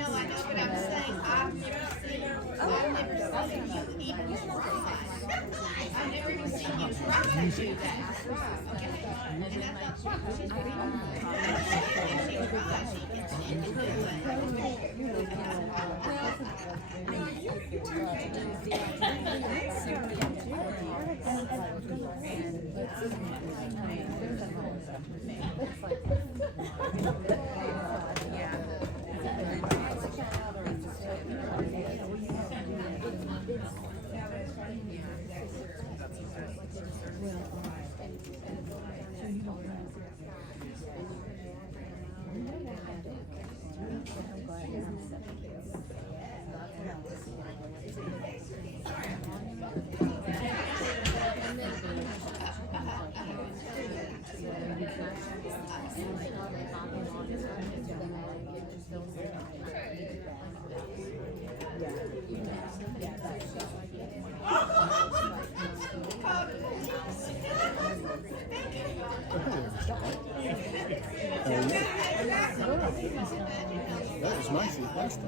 I know, but I'm saying I've never seen you even try. I've never even seen you try to do that. Okay? And that's not what she's doing. That was nice and fast.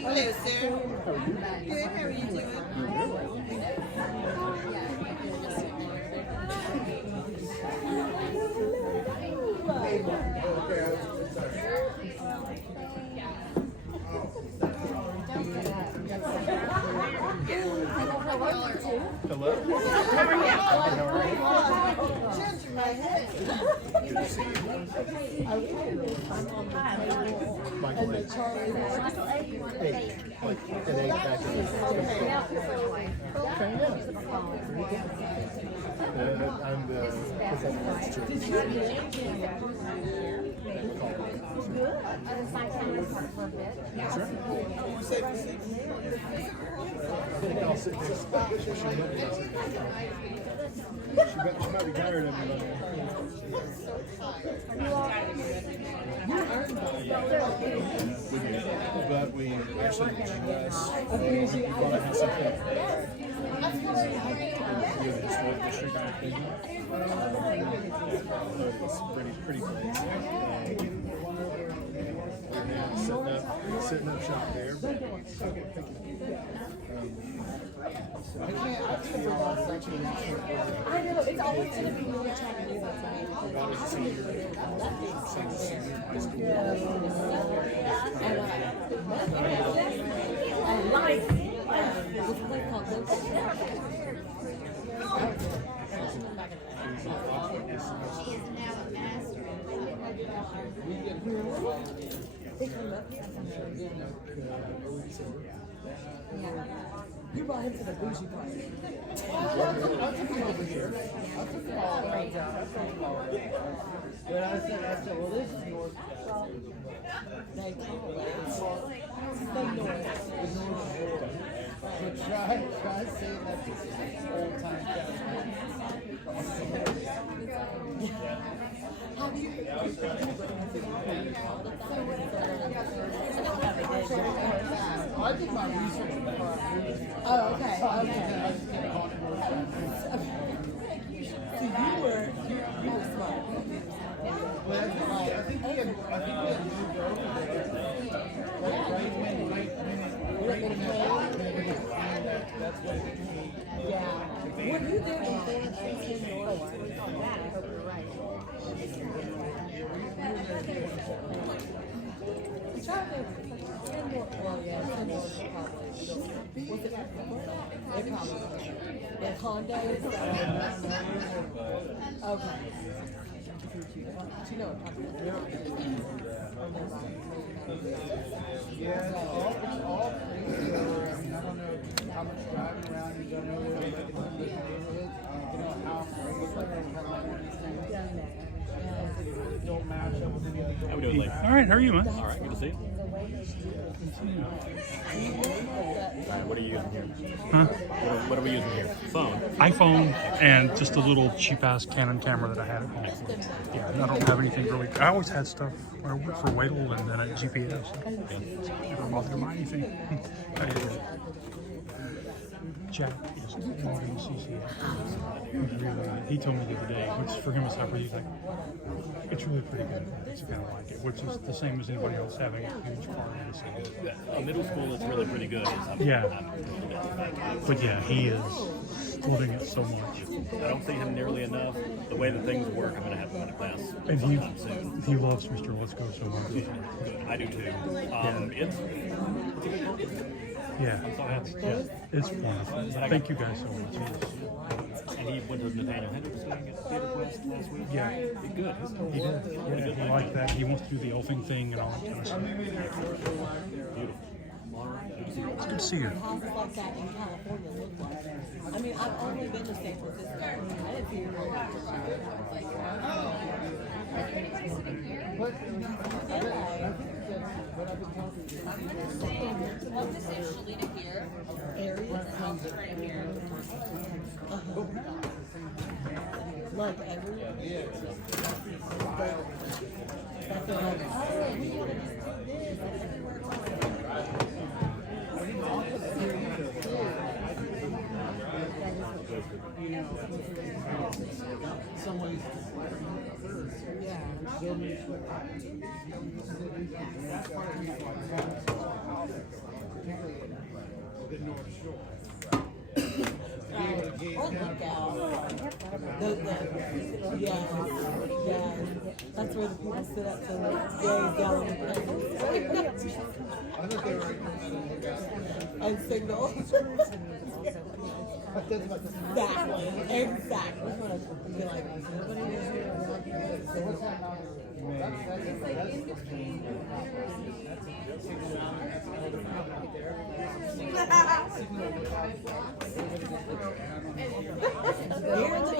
Hello, sir. Good, how are you doing? Hello? Michael H. Eight. Like an 8 back in Okay, yeah. I'm the performance I'll sit here. She might be tired of me. We did, but we actually just bought a house in it's a pretty place. Setting up shop there. I know, it's always going to be really challenging. I like this place called She is now a master. Yeah. You brought him to the bougie party. I took him over here. I took him all around town. But I said, well, this is north. They call it. The north shore. So try saying that to old time California. Have you? I did my research before I moved. Oh, okay. I Okay. just get on it. So you were smart. Well, I think we had moved over there. Right when that's what it became. Yeah. Were you there before it became north? On that, I hope you're right. Well, yeah, probably. Was it probably? The condos? Okay. You know what I'm talking about. Yeah, all pretty sure. I mean, I don't know how much driving around you've done over there, like in some different neighborhoods. You know how it looks like they have like one of these things. Don't match up with any other. How we doing, Lee? All right, how are you, man? All right, good to see you. All right, what are you using here? Huh? What are we using here? Phone. iPhone and just a little cheap-ass Canon camera that I had at home. Yeah, I don't have anything really. I always had stuff where I worked for Wadle and then at GPS. Never bothered to buy anything. I did. Jack is modding CC. He told me the other day, for him, it's he's like, it's really pretty good. It's kind of like it, which is the same as anybody else having a huge farm in the city. A middle school is really pretty good. Yeah. But yeah, he is holding it so much. I don't see him nearly enough. The way that things work, I'm going to have him in a class And sometime soon. he loves Mr. Let's Go so much. Good. I do too. It's a good book. Yeah, it's wonderful. Thank you guys so much. And he went to Nathaniel Hendricks thing at Theater Quest last week. Yeah. He good. He did. Yeah, he liked that. He wants to do the elfing thing and all that kind of stuff. Beautiful. It's good to see you. Houses like that in California look like. I mean, I've only been to San Francisco. I didn't see it. Well, this is Shalita here. Areas. Right here. Like every. But they're like, oh, we want to do Someone's Oh, look out. Yeah. That's where the people sit up to gaze down and signal. Exactly. Be like, nobody is here. It's like in between. Here in the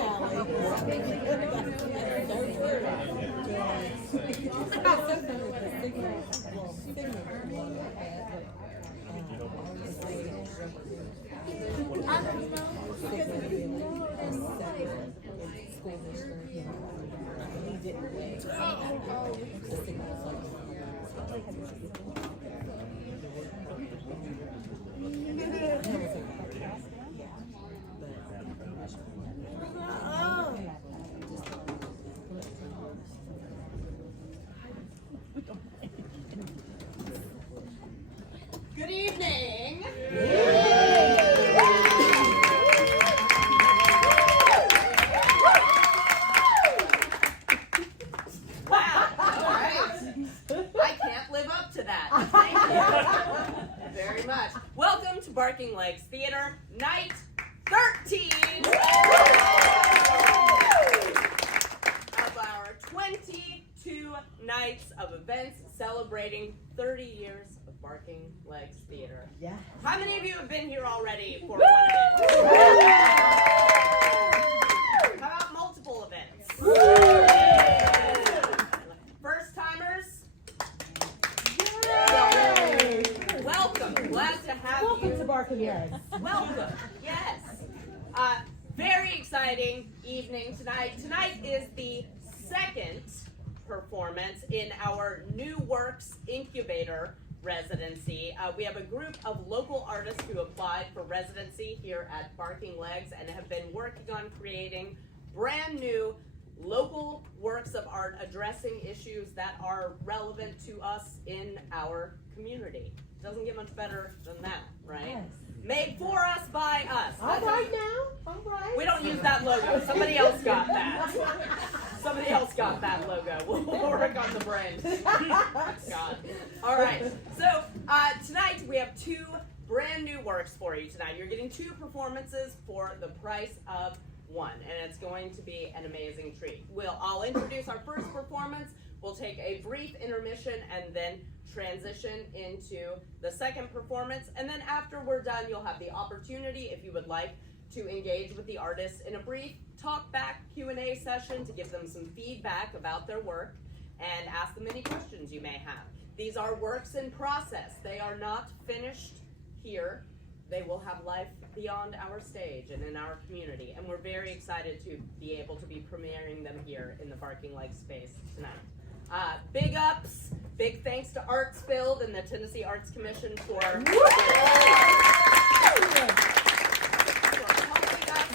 Good evening. Wow, all right. I can't live up to that. Thank you very much. Welcome to Barking Legs Theater, night 13 of our 22 nights of events celebrating 30 years of Barking Legs Theater. Yeah. How many of you have been here already for one event? How about multiple events? First timers? Welcome. Glad to have you. Welcome to Barking Legs. Welcome. Yes. Very exciting evening tonight. Tonight is the second performance in our New Works Incubator residency. We have a group of local artists who applied for residency here at Barking Legs and have been working on creating brand new local works of art addressing issues that are relevant to us in our community. Doesn't get much better than that, right? Yes. Made for us, by us. All right now. All right. We don't use that logo. Somebody else got that. Somebody else got that logo. We'll work on the brand. God. All right. So tonight we have two brand new works for you tonight. You're getting two performances for the price of one, and it's going to be an amazing treat. I'll introduce our first performance, We'll take a brief intermission and then transition into the second performance. And then after we're done, you'll have the opportunity, if you would like, to engage with the artists in a brief talk back Q&A session to give them some feedback about their work and ask them any questions you may have. These are works in process. They are not finished here. They will have life beyond our stage and in our community, and we're very excited to be able to be premiering them here in the Barking Lake space tonight. Big ups, big thanks to Artsfield and the Tennessee Arts Commission for helping us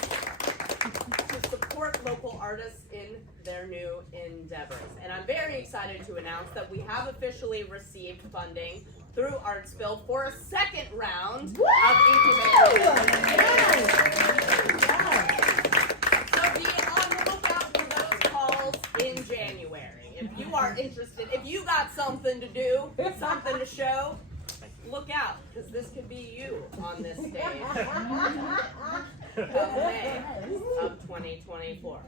to support local artists in their new endeavors. And I'm very excited to announce that we have officially received funding through Artsfield for a second round of incubator. So be on the lookout for those calls in January. If you are interested, if you got something to do, something to show, look out, because this could be you on this stage come May of 2024.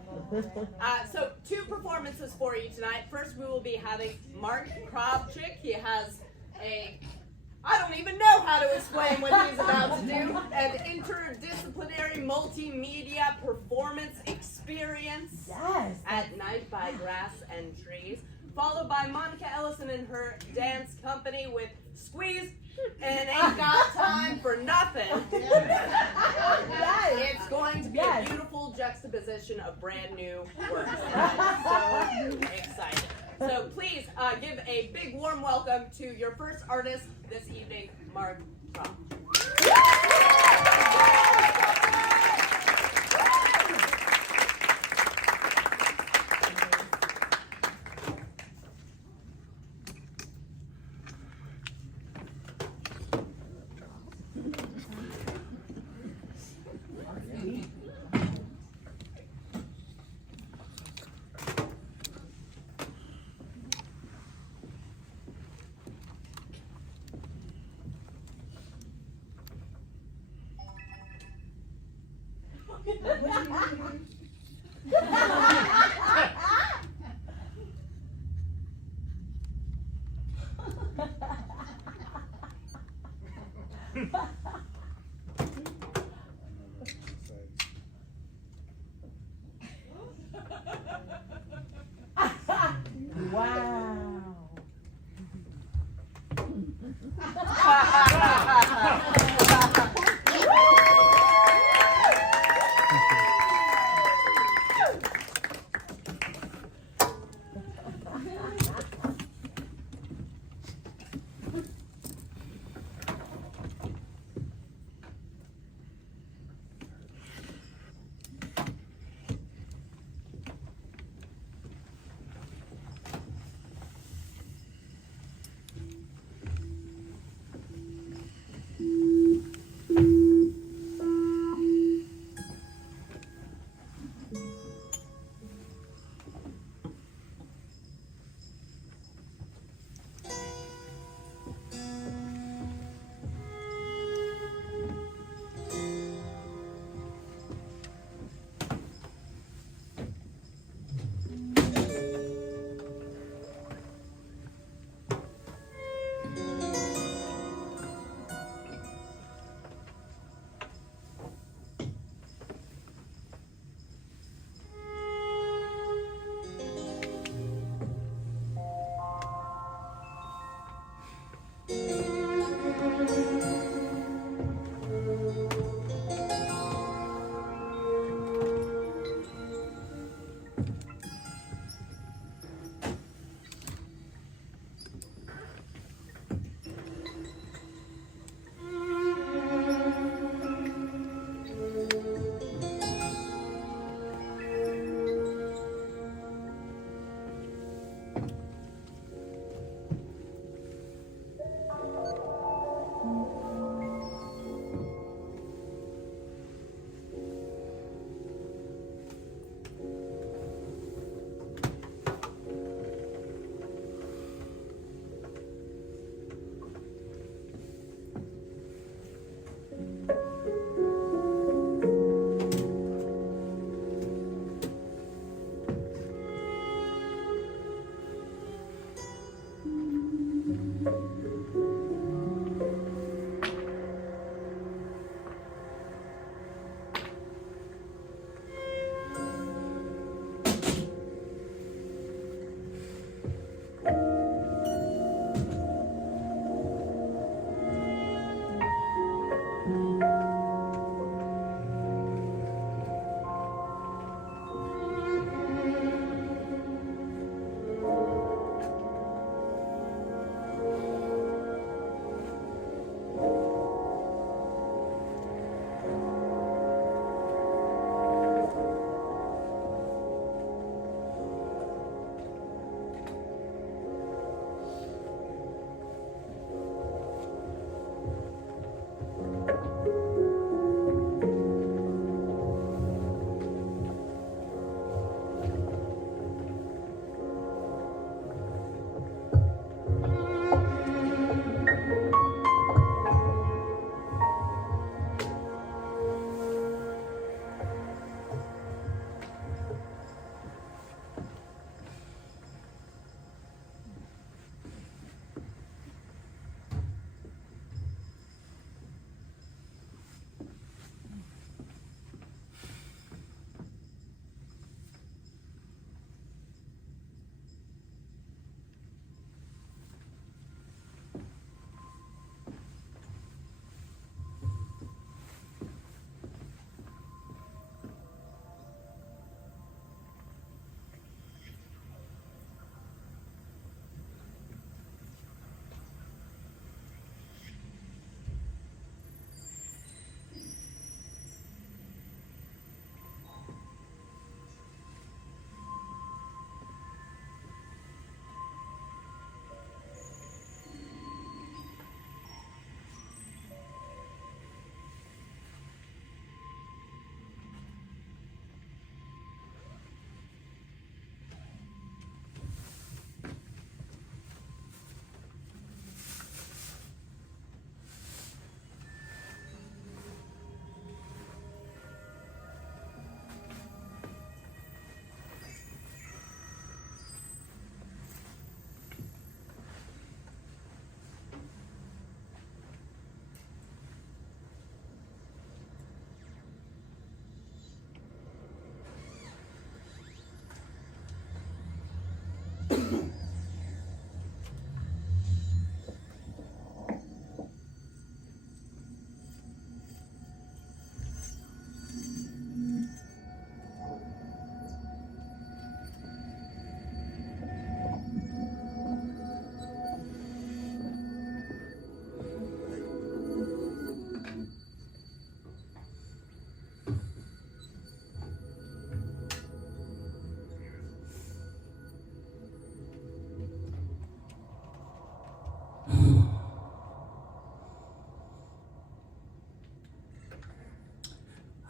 So 2 performances for you tonight. First, we will be having Marek Krawczyk. He has I don't even know how to explain what he's about to do, an interdisciplinary multimedia performance experience at night by grass and trees, followed by Monica Ellison and her dance company with Squeeze and Ain't Got Time for Nothing. It's going to be a beautiful juxtaposition of brand new works. I'm so excited. So please give a big warm welcome to your first artist this evening, Marek Krawczyk.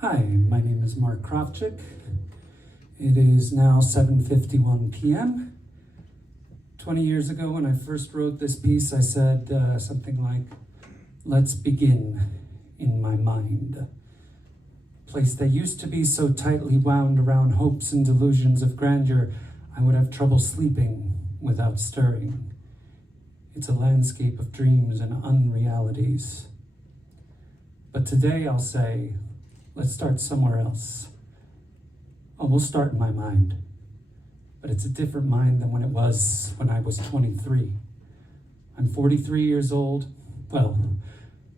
Hi, my name is Marek Krawczyk. It is now 7:51 p.m. 20 years ago when I first wrote this piece, I said something like, "Let's begin in my mind." Place that used to be so tightly wound around hopes and delusions of grandeur, I would have trouble sleeping without stirring. It's a landscape of dreams and unrealities. But today I'll say, let's start somewhere else. Oh, we'll start in my mind. But it's a different mind than when it was when I was 23. I'm 43 years old. Well,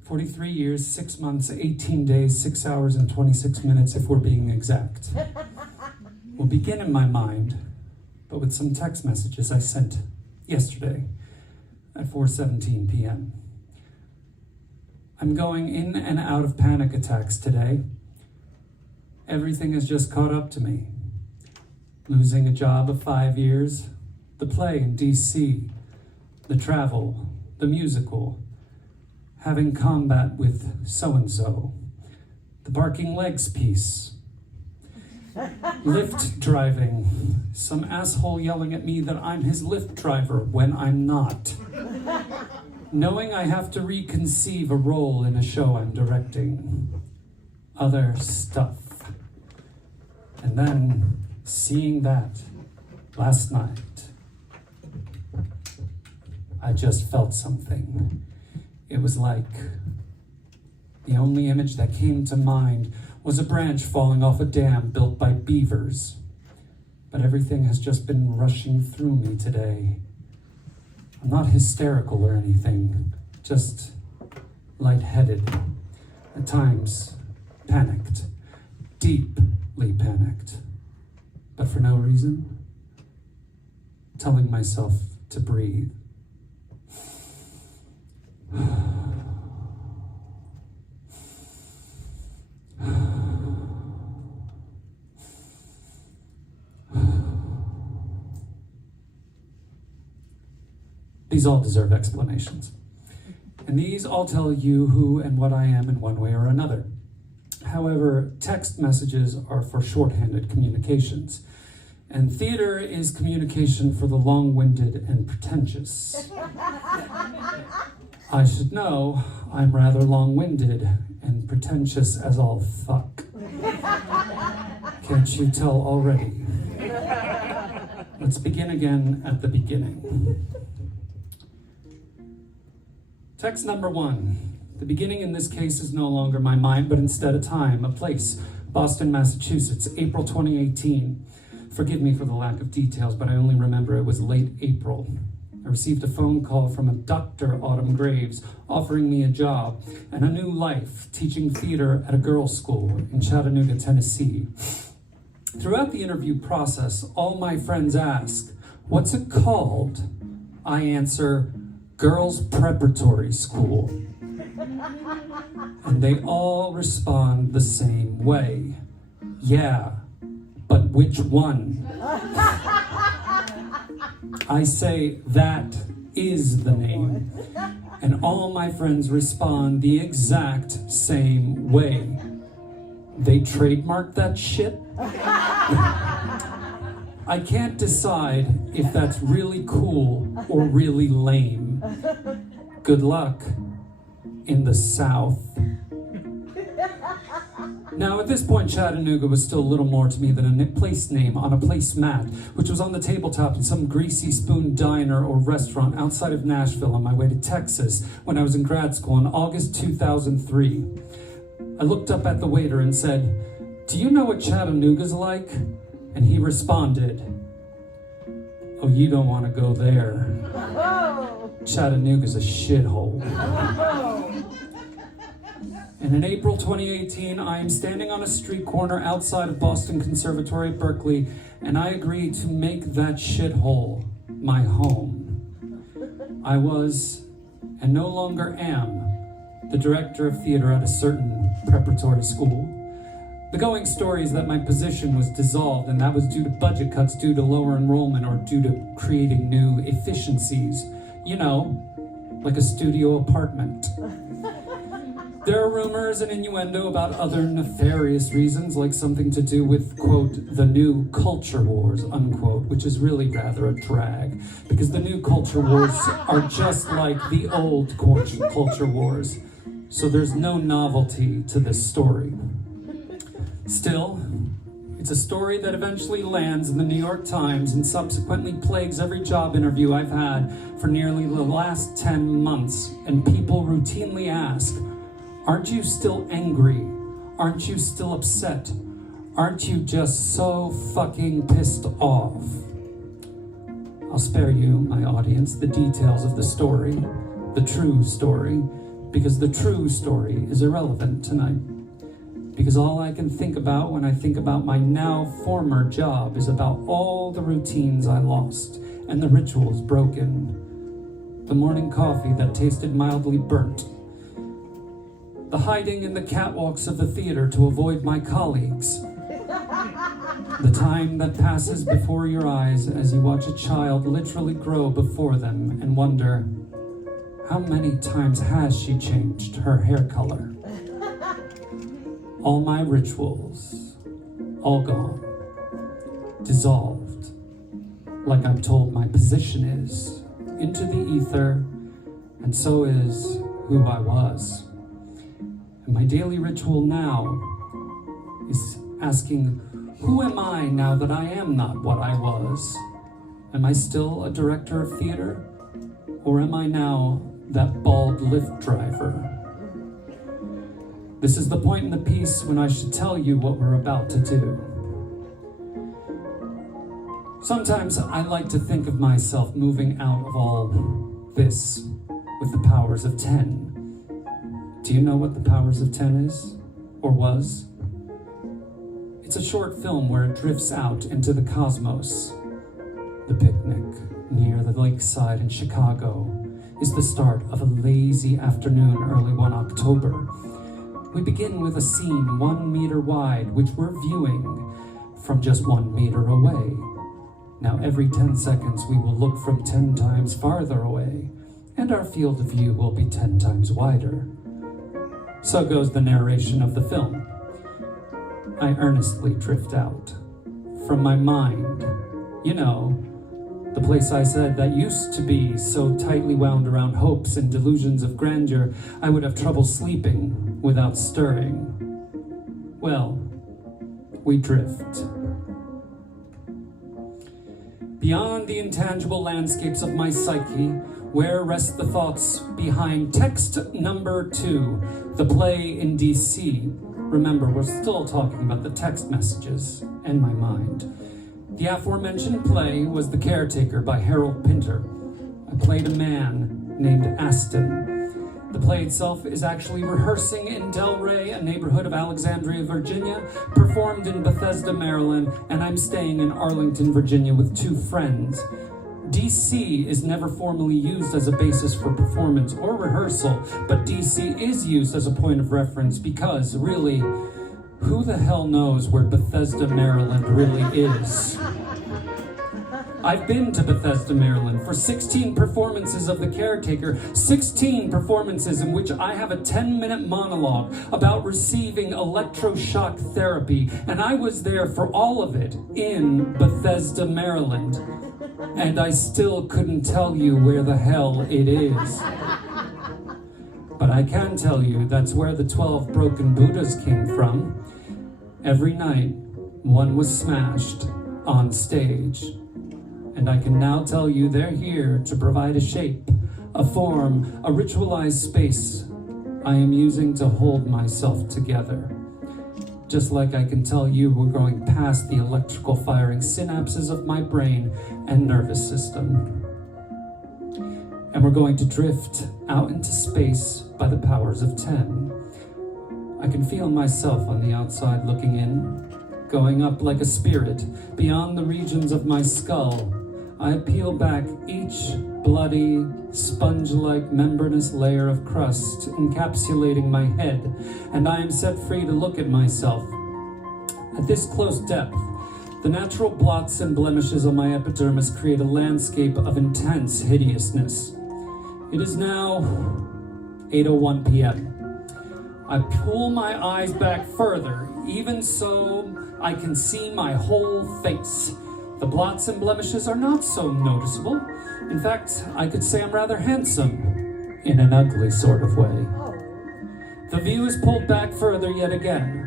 43 years, 6 months, 18 days, 6 hours, and 26 minutes if we're being exact. We'll begin in my mind, but with some text messages I sent yesterday at 4:17 p.m. I'm going in and out of panic attacks today. Everything has just caught up to me. Losing a job of 5 years, the play in DC, the travel, the musical, having combat with so-and-so, the barking legs piece, Lyft driving, some asshole yelling at me that I'm his Lyft driver when I'm not. Knowing I have to reconceive a role in a show I'm directing. Other stuff. And then seeing that last night, I just felt something. It was like the only image that came to mind was a branch falling off a dam built by beavers. But everything has just been rushing through me today. I'm not hysterical or anything, just lightheaded. At times, panicked, deeply panicked. But for no reason, telling myself to breathe. These all deserve explanations. And these all tell you who and what I am in one way or another. However, text messages are for shorthanded communications. And theater is communication for the long-winded and pretentious. I should know I'm rather long-winded and pretentious as all fuck. Can't you tell already? Let's begin again at the beginning. Text number 1. The beginning in this case is no longer my mind, but instead a time, a place, Boston, Massachusetts, April 2018. Forgive me for the lack of details, but I only remember it was late April. I received a phone call from a Dr. Autumn Graves offering me a job and a new life teaching theater at a girls' school in Chattanooga, Tennessee. Throughout the interview process, all my friends ask, "What's it called?" I answer, "Girls' Preparatory School." And they all respond the same way. "Yeah, but which one?" I say, "That is the name." And all my friends respond the exact same way. They trademarked that shit? I can't decide if that's really cool or really lame. Good luck in the South. Now, at this point, Chattanooga was still a little more to me than a place name on a placemat, which was on the tabletop in some greasy spoon diner or restaurant outside of Nashville on my way to Texas when I was in grad school in August 2003. I looked up at the waiter and said, "Do you know what Chattanooga's like?" And he responded, Oh, you don't want to go there. Chattanooga's a shithole. And in April 2018, I am standing on a street corner outside of Boston Conservatory at Berkeley, and I agreed to make that shithole my home. I was, and no longer am, the director of theater at a certain preparatory school. The going story is that my position was dissolved, and that was due to budget cuts, due to lower enrollment, or due to creating new efficiencies. You know, like a studio apartment. There are rumors and innuendo about other nefarious reasons, like something to do with, quote, the new culture wars, unquote, which is really rather a drag, because the new culture wars are just like the old culture wars, so there's no novelty to this story. Still, it's a story that eventually lands in the New York Times and subsequently plagues every job interview I've had for nearly the last 10 months, and people routinely ask, aren't you still angry? Aren't you still upset? Aren't you just so fucking pissed off? I'll spare you, my audience, the details of the story, the true story, because the true story is irrelevant tonight. Because all I can think about when I think about my now former job is about all the routines I lost and the rituals broken. The morning coffee that tasted mildly burnt. The hiding in the catwalks of the theater to avoid my colleagues. The time that passes before your eyes as you watch a child literally grow before them and wonder, how many times has she changed her hair color? All my rituals, all gone, dissolved, like I'm told my position is, into the ether, and so is who I was. And my daily ritual now is asking, who am I now that I am not what I was? Am I still a director of theater? Or am I now that bald Lyft driver? This is the point in the piece when I should tell you what we're about to do. Sometimes I like to think of myself moving out of all this with the powers of 10. Do you know what the powers of 10 is? Or was? It's a short film where it drifts out into the cosmos. The picnic near the lakeside in Chicago is the start of a lazy afternoon early one October. We begin with a scene 1 meter wide, which we're viewing from just 1 meter away. Now every 10 seconds we will look from 10 times farther away, and our field of view will be 10 times wider. So goes the narration of the film. I earnestly drift out from my mind. You know, the place I said that used to be so tightly wound around hopes and delusions of grandeur, I would have trouble sleeping without stirring. Well, we drift. Beyond the intangible landscapes of my psyche, where rest the thoughts behind text number 2, the play in DC. Remember, we're still talking about the text messages and my mind. The aforementioned play was The Caretaker by Harold Pinter. I played a man named Aston. The play itself is actually rehearsing in Delray, a neighborhood of Alexandria, Virginia, performed in Bethesda, Maryland, and I'm staying in Arlington, Virginia with 2 friends. DC is never formally used as a basis for performance or rehearsal, but DC is used as a point of reference because, really, who the hell knows where Bethesda, Maryland really is? I've been to Bethesda, Maryland for 16 performances of The Caretaker, 16 performances in which I have a 10-minute monologue about receiving electroshock therapy, and I was there for all of it in Bethesda, Maryland, and I still couldn't tell you where the hell it is. But I can tell you that's where the 12 broken Buddhas came from. Every night, one was smashed on stage. And I can now tell you they're here to provide a shape, a form, a ritualized space I am using to hold myself together. just like I can tell you we're going past the electrical firing synapses of my brain and nervous system. And we're going to drift out into space by the powers of 10. I can feel myself on the outside looking in, going up like a spirit, beyond the regions of my skull. I peel back each bloody, sponge-like membranous layer of crust encapsulating my head, and I am set free to look at myself. At this close depth, the natural blots and blemishes on my epidermis create a landscape of intense hideousness. It is now 8:01 p.m. I pull my eyes back further, even so I can see my whole face. The blots and blemishes are not so noticeable. In fact, I could say I'm rather handsome, in an ugly sort of way. The view is pulled back further yet again.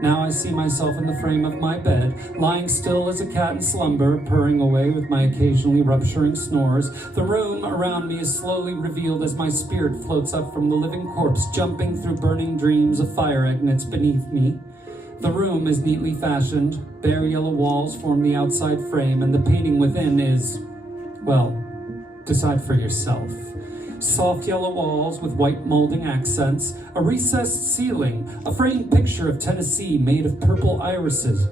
Now I see myself in the frame of my bed, lying still as a cat in slumber, purring away with my occasionally rupturing snores. The room around me is slowly revealed as my spirit floats up from the living corpse, jumping through burning dreams of fire agnates beneath me. The room is neatly fashioned. Bare yellow walls form the outside frame, and the painting within is, well, decide for yourself. Soft yellow walls with white molding accents, a recessed ceiling, a framed picture of Tennessee made of purple irises,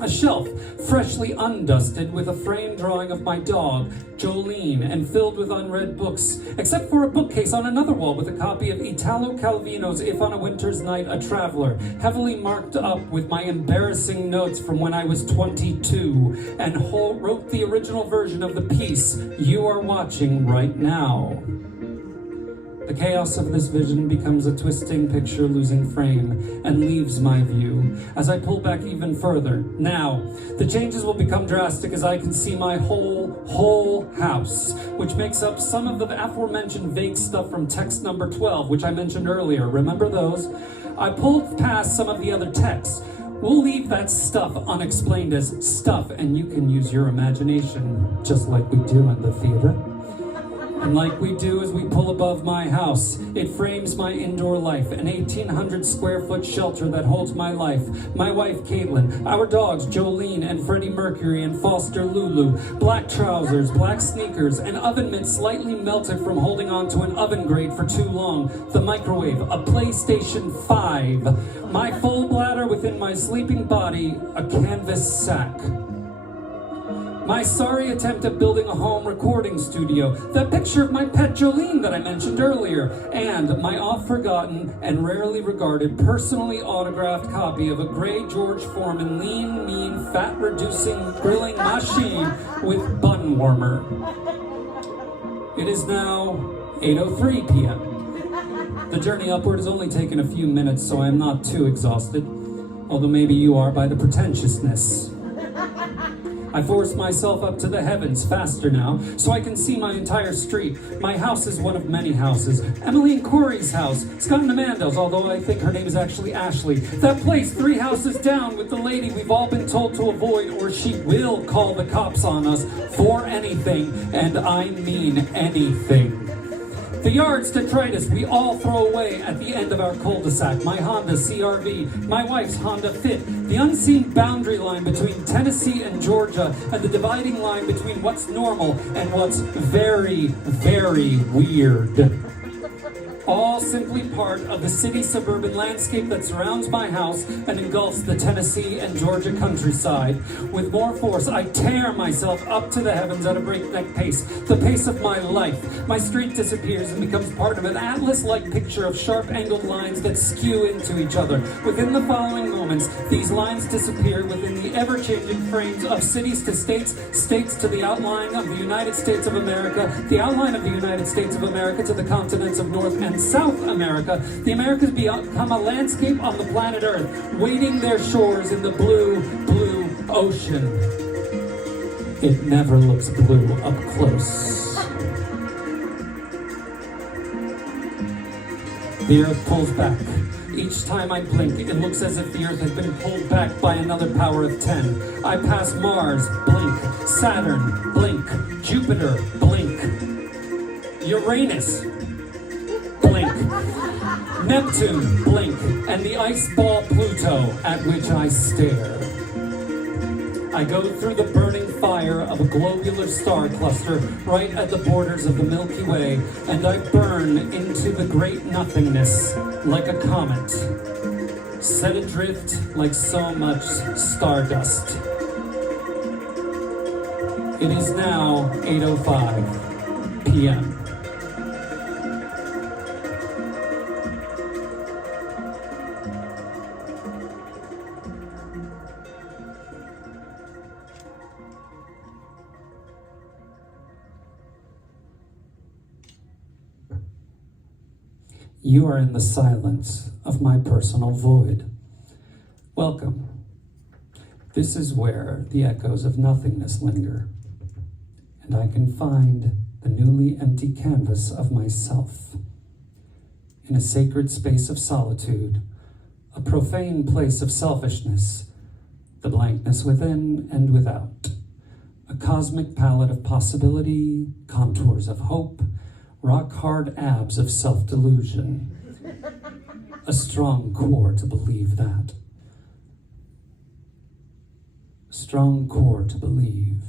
a shelf freshly undusted with a framed drawing of my dog, Jolene, and filled with unread books, except for a bookcase on another wall with a copy of Italo Calvino's If on a Winter's Night a Traveler, heavily marked up with my embarrassing notes from when I was 22, and wrote the original version of the piece you are watching right now. The chaos of this vision becomes a twisting picture losing frame and leaves my view as I pull back even further. Now, the changes will become drastic as I can see my whole house, which makes up some of the aforementioned vague stuff from text number 12, which I mentioned earlier. Remember those? I pulled past some of the other texts. We'll leave that stuff unexplained as stuff, and you can use your imagination, just like we do in the theater. And like we do as we pull above my house, it frames my indoor life, an 1,800 square foot shelter that holds my life, my wife Caitlin, our dogs Jolene and Freddie Mercury and Foster Lulu, black trousers, black sneakers, an oven mitt slightly melted from holding on to an oven grate for too long, the microwave, a PlayStation 5, my full bladder within my sleeping body, a canvas sack. My sorry attempt at building a home recording studio, that picture of my pet Jolene that I mentioned earlier, and my oft-forgotten and rarely regarded personally autographed copy of a gray George Foreman lean, mean, fat-reducing grilling machine with bun warmer. It is now 8:03 p.m. The journey upward has only taken a few minutes, so I am not too exhausted, although maybe you are by the pretentiousness. I force myself up to the heavens faster now, so I can see my entire street. My house is one of many houses. Emily and Corey's house, Scott and Amanda's, although I think her name is actually Ashley. That place 3 houses down with the lady we've all been told to avoid, or she will call the cops on us for anything, and I mean anything. The yards detritus we all throw away at the end of our cul-de-sac. My Honda CRV, my wife's Honda Fit, the unseen boundary line between Tennessee and Georgia, and the dividing line between what's normal and what's very, very weird. All simply part of the city-suburban landscape that surrounds my house and engulfs the Tennessee and Georgia countryside. With more force, I tear myself up to the heavens at a breakneck pace, the pace of my life. My street disappears and becomes part of an atlas-like picture of sharp-angled lines that skew into each other. Within the following moments, these lines disappear within the ever-changing frames of cities to states, states to the outline of the United States of America, the outline of the United States of America to the continents of North and South America. The Americas become a landscape on the planet Earth, wading their shores in the blue, blue ocean. It never looks blue up close. The Earth pulls back. Each time I blink, it looks as if the Earth has been pulled back by another power of 10. I pass Mars, blink. Saturn, blink. Jupiter, blink. Uranus, blink. Neptune, blink, and the ice ball Pluto at which I stare. I go through the burning fire of a globular star cluster right at the borders of the Milky Way, and I burn into the great nothingness like a comet, set adrift like so much stardust. It is now 8:05 p.m. You are in the silence of my personal void. Welcome. This is where the echoes of nothingness linger, and I can find the newly empty canvas of myself. In a sacred space of solitude, a profane place of selfishness, the blankness within and without, a cosmic palette of possibility, contours of hope, rock-hard abs of self-delusion. A strong core to believe that. A strong core to believe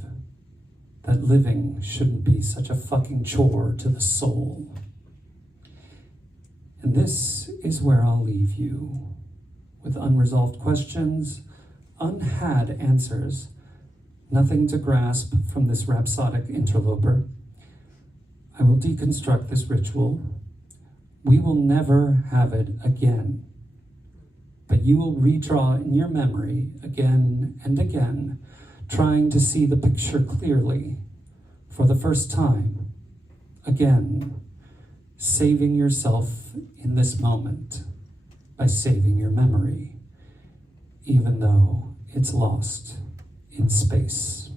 that living shouldn't be such a fucking chore to the soul. And this is where I'll leave you, with unresolved questions, unhad answers, nothing to grasp from this rhapsodic interloper. I will deconstruct this ritual. We will never have it again. But you will redraw in your memory again and again, trying to see the picture clearly for the first time. Again, saving yourself in this moment by saving your memory, even though it's lost in space.